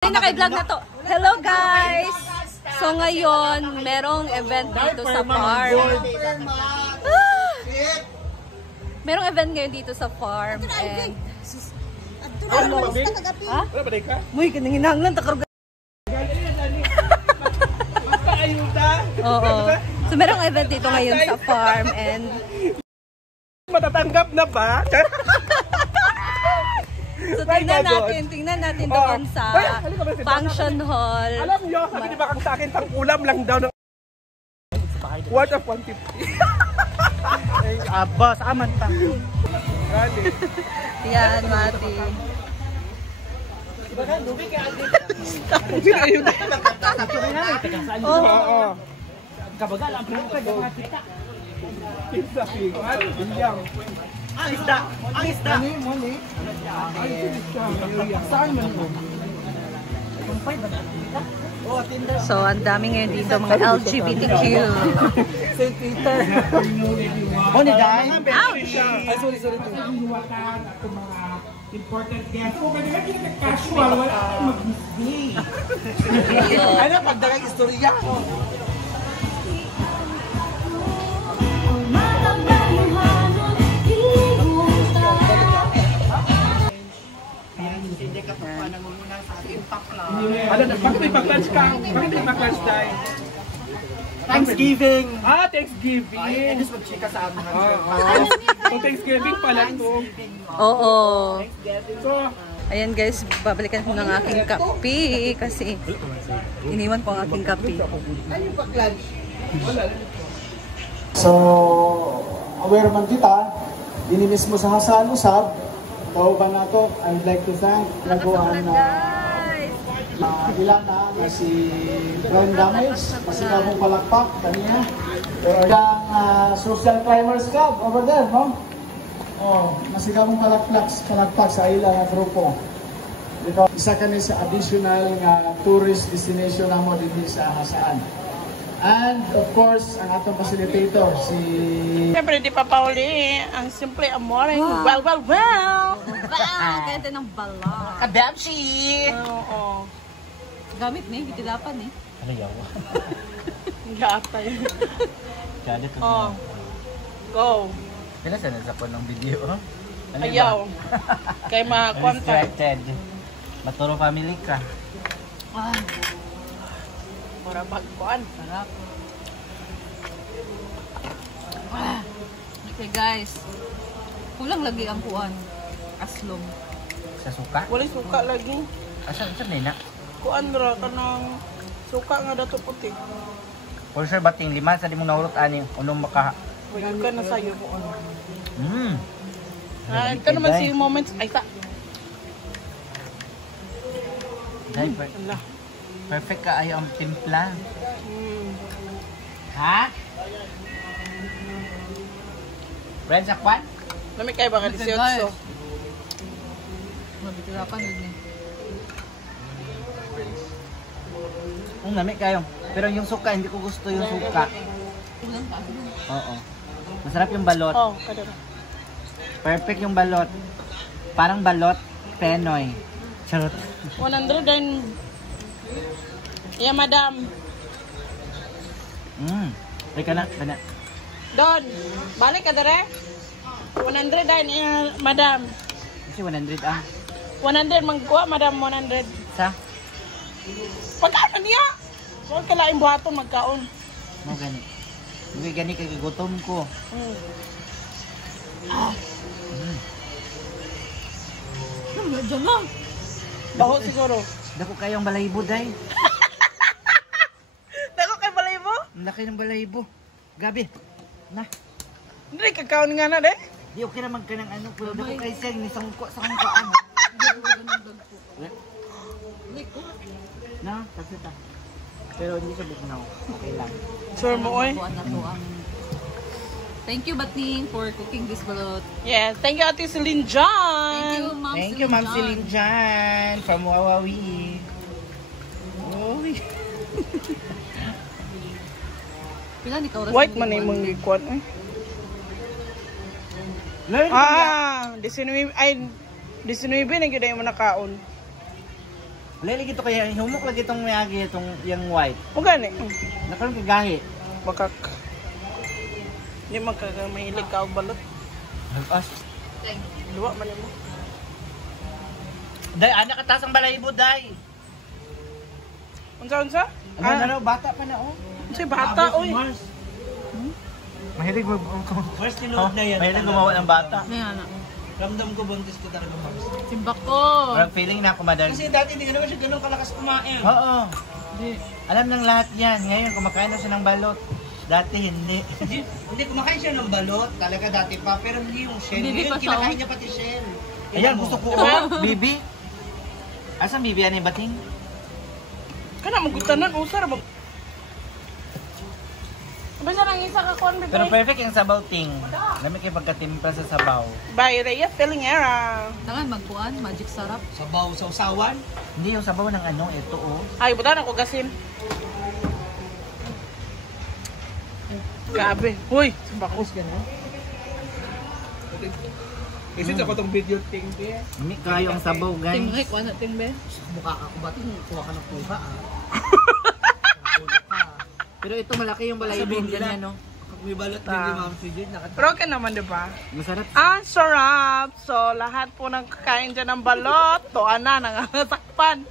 Ay, naka-vlog na to. Hello guys! So ngayon, merong event dito sa farm. Merong event ngayon dito sa farm. And... Ha? Uy, kananghinanglan. Takarga. Oo. So merong event dito ngayon sa farm. And... Matatanggap na ba? So tingnan natin doon sa function hall. Alam nyo, sabi ni Bakang sa akin, pang ulam lang daw ng worth of 150. Ay, boss, aman pa. Yan, Mati. Sino ayun? Oo. Kabagal, ang pinaka mga kita. Pizza pig. Ang isda! Ang isda! Saan man mo? So, ang dami ngayon dito, mga LGBTQ. St. Peter. Oh, ni Day? Ouch! Ay, sorry. Important guest. So, kaya casual, wala kang mag-display. Ano, pagdagang istorya. Hindi ka pa nangunguna sa ating pakla. Ano, bakit may pag-lunch ka? Bakit may pag-lunch tayo? Thanksgiving! Thanksgiving! Ay, just mag-chika sa amin. So, Thanksgiving pala to. Oo. So, Ayan guys, babalikan ko ng aking kape kasi iniwan ko ang aking kape. So, aware man kita, dinimis mo sa Hasan Usab, kauban nato, I would like to thank Laguan na Ilana na si Brian Damage, masigabong palakpak kaniya. Yung Social Climbers Club over there, no? Oh, masigabong palakpak sa ila nga grupo. Because isa ka sa additional nga tourist destination namo dinhi sa Hasan. And of course, ang atong facilitator, si... Siyempre, di pa pauli. Ang simple amore. Well. Wow! Ganda ng bala. Kababshi! Oo. Gamit ni, gitilapan eh. Ano yaw? Gatay. Kaya dito. Oh. Go. Pinasan sa po ng video. Ano Ayaw. Kay mga kwanta. Distracted. Maturo family ka. Mura bagkuan. Sarap. Okay guys, kulang lagi ang kuan. Aslong. Sa suka? Wala suka lagi. Asan nina? Kuan ra kanang suka nga dato puti. For sure, bating lima sa di mong naurot ani. Unong maka... Wala ka na sa'yo mo. Ito naman si moments. Ay, sa. Perfect ka ayaw ang timpla. Ha? Friends, akwan? Nami kayo ba ka 18? Magtirapan yun eh. Nami kayo. Pero yung suka, hindi ko gusto yung suka. Kulang pa. Oo. Masarap yung balot. Oh, kada. Perfect yung balot. Parang balot, Penoy. Charot. 100 din. Yeah, madam. Ay ka na. Don, balik ka dere. 100 din, madam. Kasi 100 ah. 100 mangkuha, madam, 100. Sa? Pagkaan niya. Huwag ka laing buhaton magkaon. Mo gani. Hindi gani kay gutom ko. Diyan lang. Baho siguro. Dako kayong balaybo, day. Dako kay balay mo? Ang laki ng balaybo. Gabi. Na. Hindi, kakaon nga na, de. Di okay naman ka ng ano. Pero dako kay siyang nisangko sa kong kaan. Na, kasi ta. Pero hindi siya buknaw. Okay lang. Sure mo, oy. Kuan na to ang... Thank you, Bating, for cooking this balot. Yes, thank you, Ate Celine John. Thank you, Ma'am Celine John. From Wawawi. Uy. Pila ni ka oras? White man yung mga ikuan, eh. Learn Disinui, ay, 19 na yun mo nakaon. Wala lagi ito kaya, humok lagi itong mayagi, itong yung white. O gani. Nakaroon kagahi. Bakak. Hindi mahilig ka og balot. As. Luwa man mo. Day, anak katas ang balahibo, day. Unsa? Ano, bata pa na, oh. Unsay bata, oy. Mahilig mo. First niload na yan. Mahilig gumawa ng bata. May anak. Ramdam ko buntis ko talaga, Mars. Simbak ko. Parang feeling na ako, madal. Kasi dati hindi naman siya ganun kalakas kumain. Oo. Alam ng lahat yan. Ngayon, kumakain na siya ng balot. Dati hindi. Hindi, kumakain siya ng balot. Talaga dati pa. Pero hindi yung shell. Bibi Ngayon, pa siya, kinakain oh. niya pati shell. Ayan, gusto ko. Oh, Bibi. Asan Bibi? Ano yung bating? Kana magutanan usar mo. Basta nang isa ka kon Pero perfect yung sabaw ting. Dami kayo pagkatimpla sa sabaw. By Rhea feeling era. Tangan magkuan, magic sarap. Sabaw sa usawan. Hindi yung sabaw ng ano, ito oh. Ay, buta na ko gasin. Grabe. Uy, bakos ganun. Kasi ako tong video thing eh. Hindi kayo ang sabaw, guys. Tinghay, kuha na ting be. Mukha ka kubating. Kuha ka ng kuha ah. Pero ito malaki yung balahibo niya, no? May balot din ni Ma'am CJ. Pero okay naman, di ba? Masarap. Ang sarap! So, lahat po ng kakain dyan ng balot, tuan na, nangasakpan.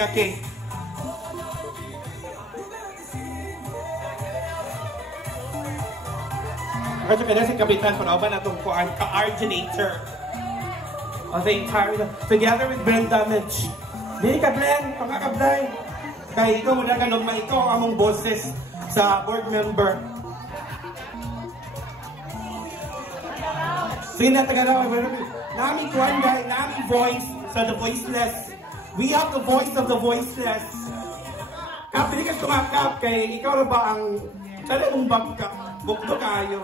Okay. Kasi pwede si Kapitan Panawan atong kuan ka-originator of the entire, together with Brenda Mitch. Dili ka, Bren, pangkakablay. Kaya ikaw muna ka nung ikaw ang among boses sa board member. Sige na, taga nami kuan guys, nami voice sa The Voiceless. We have the voice of the voiceless. Kap, hindi ka tumakap kay ikaw na ba ang talagang bangka? Bukto kayo.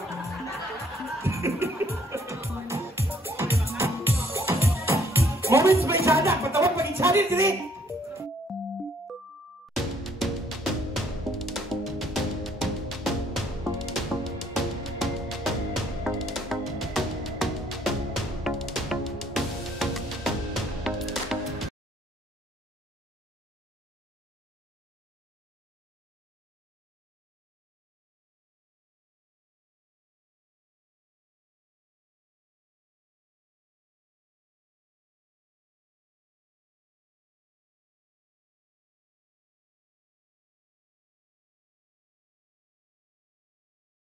Moments by Chana, patawag mag-i-channel dili.